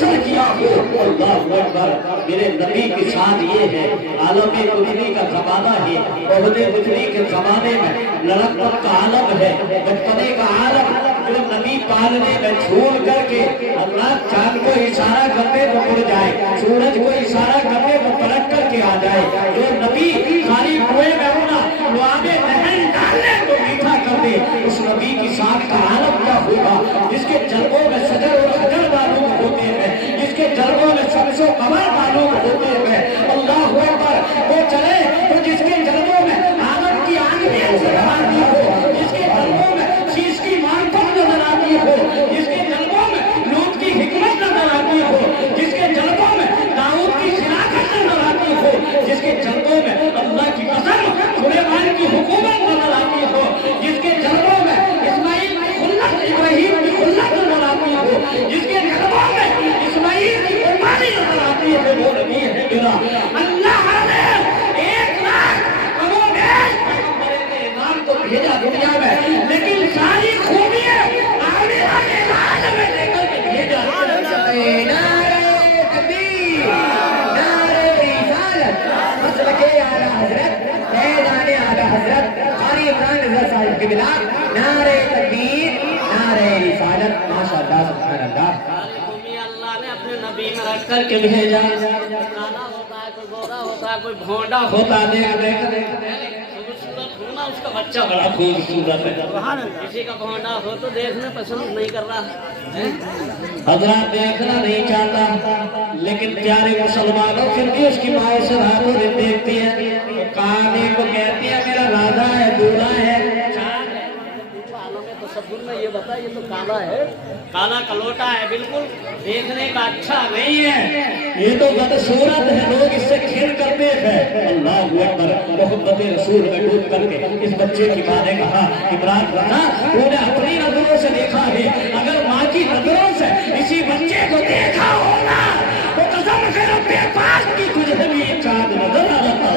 حاصل کیا ہو۔ اللہ اکبر، میرے نبی کی شان یہ ہے، عالم قدری کا زمانہ ہے، عہد قدری کے زمانے میں لڑکپن کا عالم ہے، بچپنے کا عالم، جو نبی پالنے میں چھوڑ کر کے اللہ چاند کو اشارہ کرتے تو اڑ جائے، سورج کو اشارہ کرتے تو پلٹ کر کے آ جائے، جو نبی خالی کنویں میں ہونا تو آگے نہر ڈالنے تو میٹھا کر دے، اس نبی کی شان کا عالم کیا ہوگا، جس کے جلووں میں شجر اور حجر معلوم ہوتے ہیں، جس کے جلووں میں شمس و قمر معلوم ہوتے ہیں۔ اللہ اکبر، وہ چلے تو جس کے جلووں میں آدم کی آنکھیں سے آتی ہو، جس کے جلووں میں شیش کی معرفت نظر آتی ہو، جس کے جلووں میں لوط کی حکمت نظر آتی ہو، جس کے جلووں میں داؤد کی شناخت نظر آتی ہو، جس کے جلووں میں اللہ کی قسم سلیمان کی حکومت نظر آتی ہو، جس کے جلووں میں اسماعیل کی خلت، ابراہیم کی خلت نظر آتی ہو، جس کے جلووں میں اسماعیل کی قربانی نظر آتی ہے، وہ نبی ہے میرا۔ اللہ نے 1,00,000 کمو بیش پیغمبروں کے امام کو بھیجا دنیا میں، لیکن ساری خوبیاں آمینہ کے لال میں لے کر کے بھیجا۔ نعرہ تکبیر، نعرہ رسالت، مسلک اعلیٰ حضرت، فیضان اعلیٰ حضرت قاری عمران رضا صاحب کے بلاد، نعرہ تکبیر، نعرہ رسالت، ماشاءاللہ سبحان اللہ۔ اللہ نے اپنے نبی میں رکھ کر کے بھیجا، کالا ہوتا ہے، کوئی گورا ہوتا ہے، کوئی بھونڈا ہوتا ہے، خوبصورت ہونا اس کا بچہ بڑا خوبصورت ہے، کسی کا بھونڈا ہو تو دیکھنا پسند نہیں کر رہا، حضرات دیکھنا نہیں چاہتا، لیکن پیارے مسلمانوں پھر بھی اس کی ماں سے راتوں دن دیکھتی ہے، کہانی کو کہتی ہے میرا راجا ہے، دولہا ہے، تصور میں یہ بتا یہ تو کالا ہے، کالا کلوٹا ہے، بالکل دیکھنے کا اچھا نہیں ہے، یہ تو بدصورت ہے، لوگ اس سے کھیل کرتے ہیں۔ اللہ اکبر، محبت رسول میں ڈوب کر کے اس بچے کی ماں نے کہا عمران رانا تو نے اپنی نظروں سے دیکھا ہے، اگر ماں کی نظروں سے اسی بچے کو دیکھا ہوگا تو قسم سے رب پاک کی تجھے بھی چاند نظر آ رہا۔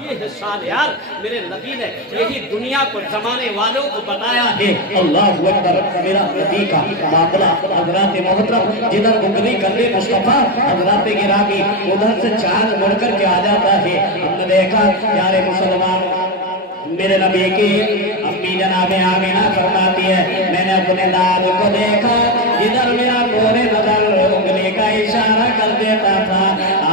یہ حساب یار میرے نبی نے یہی دنیا کو زمانے والوں کو بتایا ہے۔ اللہ اکبر، میرا نبی کا معاملہ حضرات محترم جدھر گنگلی کرنے مصطفیٰ حضرات گرامی ادھر سے چاند مڑ کر کے آ جاتا ہے۔ ہم نے دیکھا پیارے مسلمان، میرے نبی کی امی جناب آمینہ فرماتی ہے میں نے اپنے داد کو دیکھا جدھر میرا گورے نظر انگلی کا اشارہ کر دیتا تھا،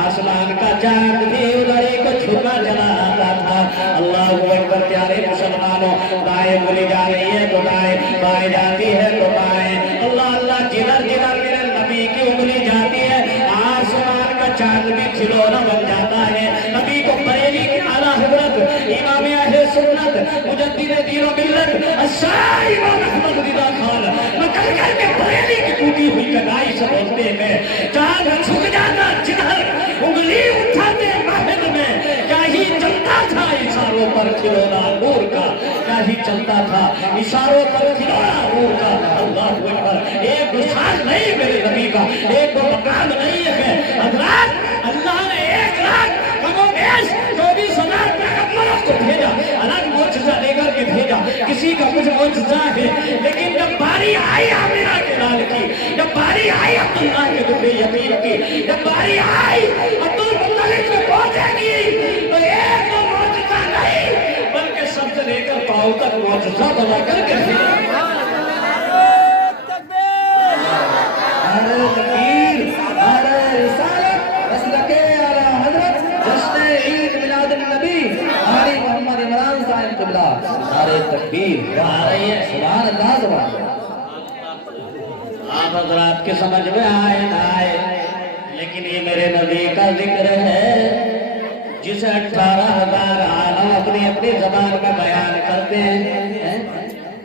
آسمان کا چاند بھی ادھر ہی کو چھپا چلا آتا تھا۔ اللہ اکبر، پیارے مسلمانوں، دائیں بولی جا رہی ہے تو دائیں، بائیں جاتی ہے تو بائیں، اللہ اللہ جدھر جدھر میرے نبی کی انگلی جاتی ہے آسمان کا چاند بھی کھلونا بن جاتا ہے۔ نبی کو بریلی کی اعلیٰ حضرت امام اہل سنت مجدد دین و ملت الشاہ امام احمد رضا خان نکل کر کے بریلی کی ٹوٹی ہوئی کڑائی سے بولتے ہیں چاند چھک جاتا جدھر انگلی اٹھاتے ماہر میں، کیا ہی چلتا تھا اشاروں پر کھلونا نور کا، کیا ہی چلتا تھا اشاروں پر کھلونا نور کا۔ اللہ اکبر، ایک مثال نہیں میرے نبی کا، ایک مقام نہیں ہے حضرات، اللہ نے 1,00,000 کم و بیش 24,000 پیغمبروں کو بھیجا، الگ معجزہ لے کر کے بھیجا، کسی کا کچھ معجزہ ہے، لیکن جب باری آئی آمینہ کے لال کی، جب باری آئی عبداللہ کے دکھے یتیم کی، جب باری آئی عبدالمطلب میں پہنچے گی تو ایک تو معجزہ نہیں بلکہ سب سے لے کر پاؤں تک معجزہ بنا کر کے بھیجا۔ نعرہ تکبیر، نعرہ رسالت، مسلک اعلیٰ حضرت جشن عید میلاد النبی قاری محمد عمران صاحب قبلہ، نعرہ تکبیر آ رہی ہے، سبحان اللہ سبحان اللہ۔ آپ حضرات کے سمجھ میں آئے نہ آئے، لیکن یہ میرے نبی کا ذکر ہے جسے 18,000 عالم اپنی اپنی زبان میں بیان کرتے ہیں۔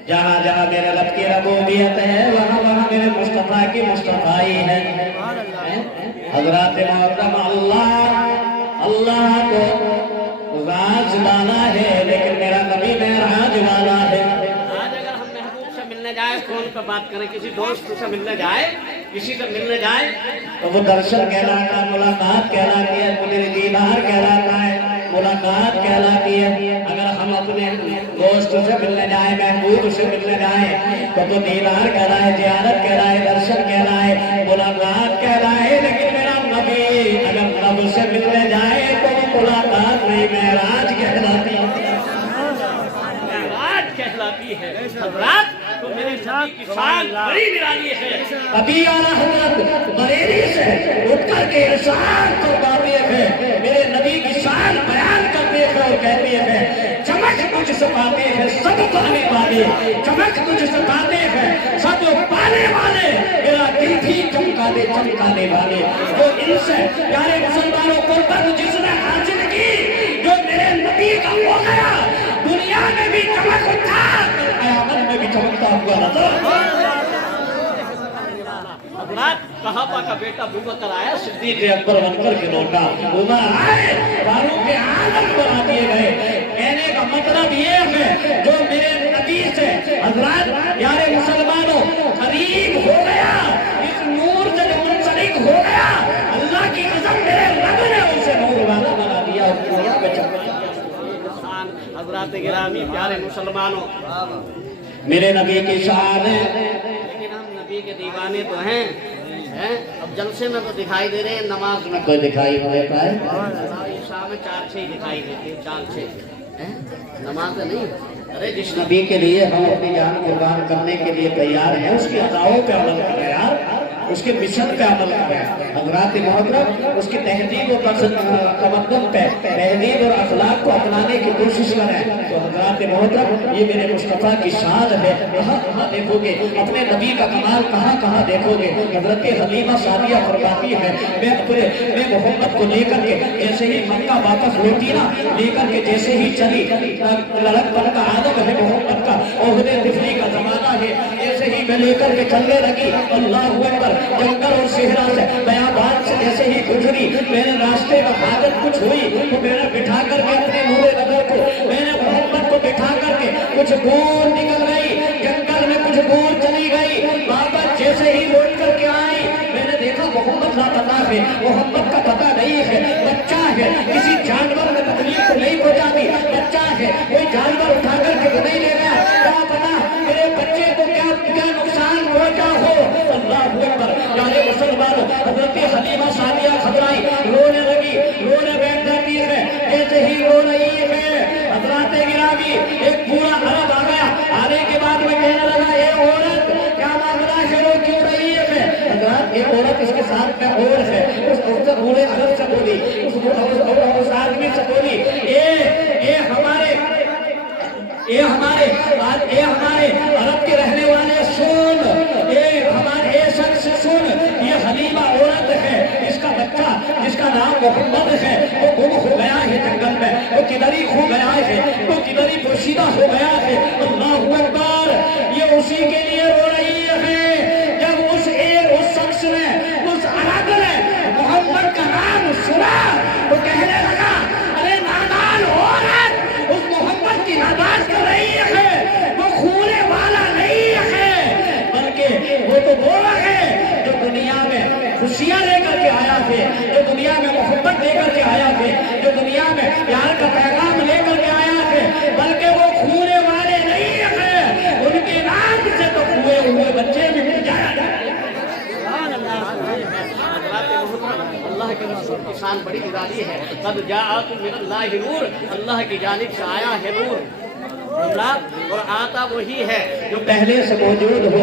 جہاں جہاں میرے رب کی ربوبیت ہے وہاں وہاں میرے مصطفیٰ کی مصطفیٰ ہے۔ حضرات محترم، اللہ کو راج لانا ہے لیکن میرا نبی میں راج والا ہے۔ آج اگر ہم محبوب سے ملنے جائے، فون پہ بات کریں، کسی دوست سے ملنے جائے، کسی سے ملنے جائے تو وہ درشن کہلاتا ہے، ملاقات کہلاتی ہے، مجھے دیدار کہلاتا ہے، ملاقات کہلاتی ہے۔ اگر ہم हम अपने दोस्त से मिलने जाए, महबूब से मिलने जाए तो दीदार कहलाए, जियारत कहलाए, दर्शन कहलाए, मुलाकात कहलाए। लेकिन मेरा नबी अगर रब से मिलने जाए तो मुलाकात नहीं, मेराज कहलाती है। मेराज कहलाती है। हज़रात तो मेरे साथ की शान बड़ी निराली है। अभी आला हज़रत बरेली से उठ करके इरशाद फरमाते हैं, मेरे नबी की शान बयान करते हैं और कहते हैं, चमक तुझसे पाते हैं सब पाने वाले, चमक तुझसे पाते हैं सब पाने वाले, मेरा दिल भी चमकाने वाले। जो इनसे प्यारे मुसलमानों को तक जिसने हासिल की, जो मेरे नबी का हो गया, दुनिया में भी चमक उठा, कयामत में भी चमकता हुआ नजर। कहाबा का बेटा अबू बकर आया, सिद्दीक़ अकबर बनकर के लौटा, उमर आए, फारूक आज़म बना दिए गए। कहने का मतलब ये है, जो मेरे नबी से हज़रात यारे मुसलमानों करीब हो गया, इस नूर से जो मुंसलिक हो गया, अल्लाह की कसम मेरे रब ने उसे नूर वाला बना दिया और दुनिया में चमक। हज़रात गिरामी प्यारे मुसलमानों, मेरे नबी की शान है, लेकिन हम नबी के दीवाने तो हैं। अब जलसे में तो दिखाई दे रहे हैं, नमाज में कोई दिखाई नहीं देता है। शाम में 4-6 दिखाई देते हैं, 4-6 नमाज नहीं। अरे जिस नबी के लिए हम अपनी जान कुर्बान करने के लिए तैयार हैं, उसकी अदाओं पे अमल करें यार, उसके मिशन पे अमल करें। हज़रात मोहतरम उसकी तहजीब और तमद्दुन पे, तहजीब और अखलाक को अपनाने की कोशिश करें। तो हज़रात मोहतरम ये मेरे मुस्तफ़ा की शान है। कहाँ कहाँ देखोगे अपने नबी का कमाल, कहाँ कहाँ देखोगे। हज़रत हलीमा सादिया फरमाती है, मैं मोहम्मद को लेकर के जैसे ही मक्का वापस लौटी ना, लेकर के जैसे ही चली, लड़कपन का आदम है मोहम्मद का, ओहदे तिफली का जमाना है, जैसे ही मैं लेकर के चलने लगी, अल्लाह अकबर, जंगल और सेहरा से बयाबान से जैसे ही गुजरी, मेरे रास्ते में हालत कुछ हुई तो मैंने बिठा करके अपने नूरे नजर को, मैंने मोहम्मद को बिठा करके कुछ दूर निकल गई, जंगल में कुछ दूर चली गई, वापस जैसे ही लौट करके आई, मैंने देखा मोहम्मद लापता है, मोहम्मद का पता नहीं है, बच्चा है, किसी जानवर ने तकलीफ को नहीं पहुंचाती, बच्चा है, कोई जानवर उठा करके तो नहीं ले गया, क्या पता मेरे बच्चे को क्या नुकसान पहुंचा हो। अल्लाह अकबर, यारे मुसलमानों, हज़रत हलीमा सादिया घबराई, रोने लगी, रोने बैठ जाती है, जैसे ही रो रही है, हज़रात गिरामी एक पूरा अरब आ गया, आने के बाद में कहने लगा, ये औरत क्या मामला है, रो क्यों रही है। हज़रात ये औरत इसके साथ में और है, उस औरत पूरे अरब से बोली, उस आदमी से बोली, ये हमारे अरब के रहने वाले सुन, ये शख्स सुन, ये हलीमा औरत है, इसका बच्चा जिसका नाम मोहम्मद है वो गुम हो गया है जंगल में, वो किधर ही खो गया है, वो किधर ही पोशीदा हो गया है। अल्लाह अकबर, ये उसी के लिए रो रही है। जब उस शख्स ने, उस अरब ने मोहम्मद का नाम सुना तो कहने लगा, अरे नादान औरत, उस मोहम्मद की नादान कर रही है, वो खूने वाला नहीं है, बल्कि वो तो वो है जो दुनिया में खुशियां लेकर के आया है, जो दुनिया में मोहब्बत लेकर के आया है, जो दुनिया में प्यार का पैगाम लेकर के आया है, बल्कि वो खूने वाले नहीं है, उनके नाम से तो हुए हुए बच्चे भी मिल जाएगा। अल्लाह के रसूल की शान बड़ी निराली है। कद जाअकुम मिनल्लाहि नूर, अल्लाह की जानिब से आया है नूर, और आता वही है जो पहले से मौजूद हो।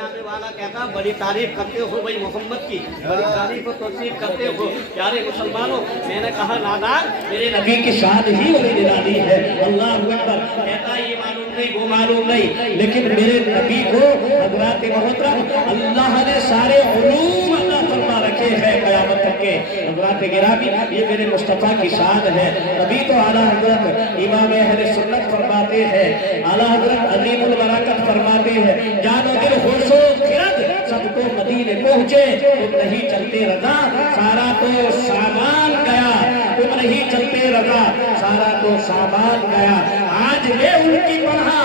जाने वाला कहता बड़ी तारीफ करते हो भाई मोहम्मद की, बड़ी तारीफ और तौसीफ करते हो प्यारे मुसलमानों। मैंने कहा नादान, मेरे नबी की शान ही बड़ी निराली है। अल्लाह अकबर, कहता ये मालूम नहीं वो मालूम नहीं, लेकिन मेरे नबी को हज़रात मोहतरम अल्लाह ने सारे उलूम अता फरमा रखे हैं क़यामत तक के। हज़रात गिरामी, ये मेरे मुस्तफ़ा की शान है। नबी तो आला हज़रत इमाम अहले सुन्नत फरमाते हैं, आला हज़रत अज़ीमुल बरकत फरमाते हैं, जानो दिल होशो खिरद सबको मदीने पहुंचे, तुम नहीं चलते रजा सारा तो सामान गया, तुम नहीं चलते रजा सारा तो सामान गया। आज ले उनकी पढ़ा,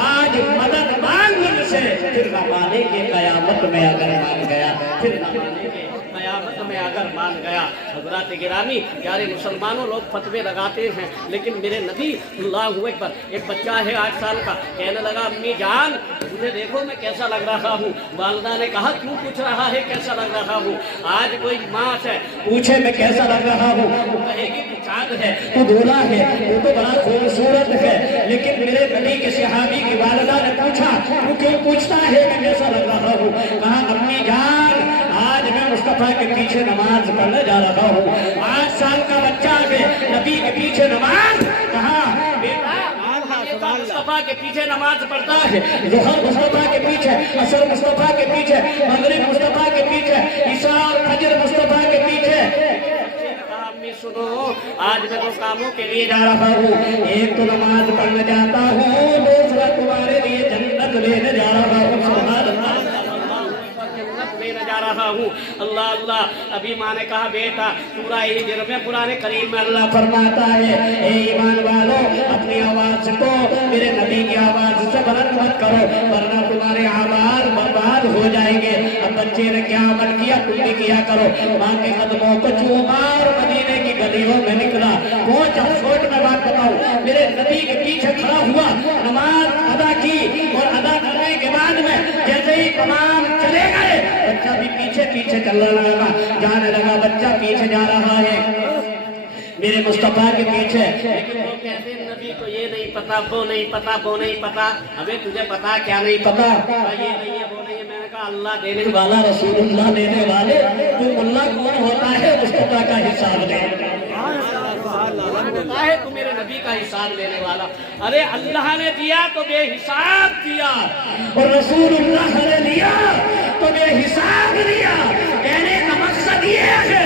आज मदद मांग मुझसे, फिर न मानेंगे क़यामत में अगर मान गया, फिर न मानेंगे क़यामत में अगर मान गया। हज़रात गिरामी प्यारे मुसलमानों, लोग फतवे लगाते हैं, लेकिन मेरे नबी अल्लाहु अकबर, एक बच्चा है 8 साल का, कहने लगा अम्मी जान मुझे देखो मैं कैसा लग रहा हूँ। वालिदा ने कहा क्यों पूछ रहा है कैसा लग रहा हूँ? आज कोई माँ से पूछे मैं कैसा लग रहा हूँ, वो कहेगी तू चाँद है, तू दूल्हा है, वो तो बड़ा खूबसूरत है। लेकिन मेरे नबी के सहाबी की वालिदा ने पूछा तू क्यों पूछता है मैं कैसा लग रहा हूँ? कहा अम्मी जान आज मैं मुस्तफा के पीछे नमाज पढ़ने जा रहा हूँ। 8 साल का बच्चा है, नबी के पीछे नमाज। कहा बेटा मुस्तफा के पीछे नमाज पढ़ता है, ज़ोहर मुस्तफा के पीछे, असर मुस्तफा के पीछे, मगरिब मुस्तफा के पीछे, इशा और फजर मुस्तफा के पीछे। अम्मी सुनो, आज मैं 2 कामों के लिए जा रहा हूँ, एक तो नमाज पढ़ने जाता हूँ, दूसरा तुम्हारे लिए जन्नत लेने जा रहा हूँ। सुभान अल्लाह, जन्नत लेने जा रहा हूँ। अल्लाह अल्लाह। अभी माँ ने कहा बेटा सूरा हिजर में पुराने करीम में अल्लाह फरमाता है ए ईमान वालों अपनी आवाज को मेरे नबी की आवाज से बुलंद मत करो वरना तुम्हारे आवाज बर्बाद हो जाएंगे। अब बच्चे ने क्या अमल किया तुम भी किया करो। माँ के कदमों को चूमा और मदीने की गलियों में निकला। पहुंचा, छोट में बात बताऊं, मेरे नबी के पीछे खड़ा हुआ, नमाज अदा की और अदा करने के बाद में जैसे ही तमाम चले गए बच्चा भी पीछे पीछे चलने लगा, जाने लगा। बच्चा पीछे जा रहा है मेरे मुस्तफा के पीछे। लेकिन वो कहते हैं नबी को ये नहीं पता, वो नहीं पता, वो नहीं पता। अबे तुझे पता क्या नहीं पता? ये नहीं है, वो नहीं है। मैंने कहा अल्लाह देने वाला, रसूलुल्लाह देने वाले, तू मुल्ला कौन होता है मुस्तफा का हिसाब दे। होता है तू मेरे नबी का हिसाब लेने वाला। अरे अल्लाह ने दिया तो बेहिसाब दिया और रसूलुल्लाह ने लिया तो बेहिसाब दिया। कहने का मकसद ये है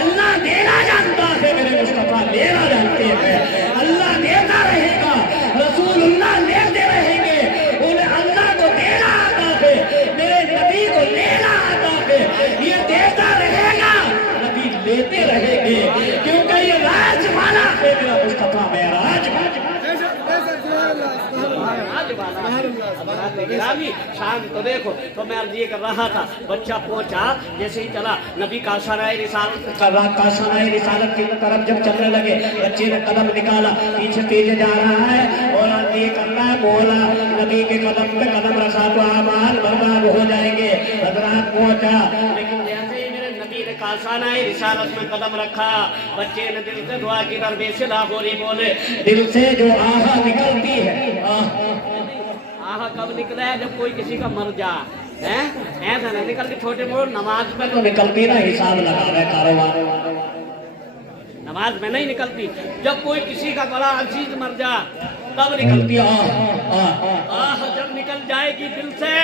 अल्लाह देना जानता है, मेरे मुस्तफा लेना जानते हैं। अल्लाह देता रहेगा, रसूलुल्लाह लेते रहेंगे। उन्हें अल्लाह को देना आता है, मेरे नबी को लेना आता है। ये देता रहेगा, नबी लेते रहेंगे, क्योंकि ये राज वाला है मेरा मुस्तफा। मेरा शाम तो देखो। तो मैं अर्ज ये कर रहा था, बच्चा पहुंचा, जैसे ही चला नबी काशानाए रिसालत की तरफ जब चलने लगे, बच्चे ने कदम निकाला, पीछे पीछे जा रहा है और अर्ज ये करना है बोला नबी के कदम पे कदम रखा तो आमाल बर्बाद हो जाएंगे। हजरात पहुंचा, लेकिन जैसे ही मेरे नबी ने काशानाए रिसालत में कदम रखा, बच्चे ने दिल से दुआ की, दरबे से लाहौरी बोले, दिल से जो आहा निकलती है। आहा कब निकला है? जब कोई किसी का मर जा है, ऐसा नहीं निकलती। छोटे मोड़ नमाज में तो निकलती ना, हिसाब लगा रहे कारोबार, नमाज में नहीं निकलती। जब कोई किसी का बड़ा अजीज मर जा तब निकलती। आह जब निकल जाएगी दिल से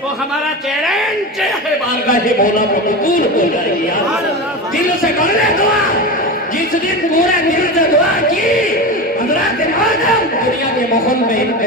तो हमारा चैलेंज है बारगाह मौला को कबूल हो जाएगी। दिल से कर ले दुआ, जिस दिन पूरे दिल से दुआ की हजरत आदम दुनिया के माहौल में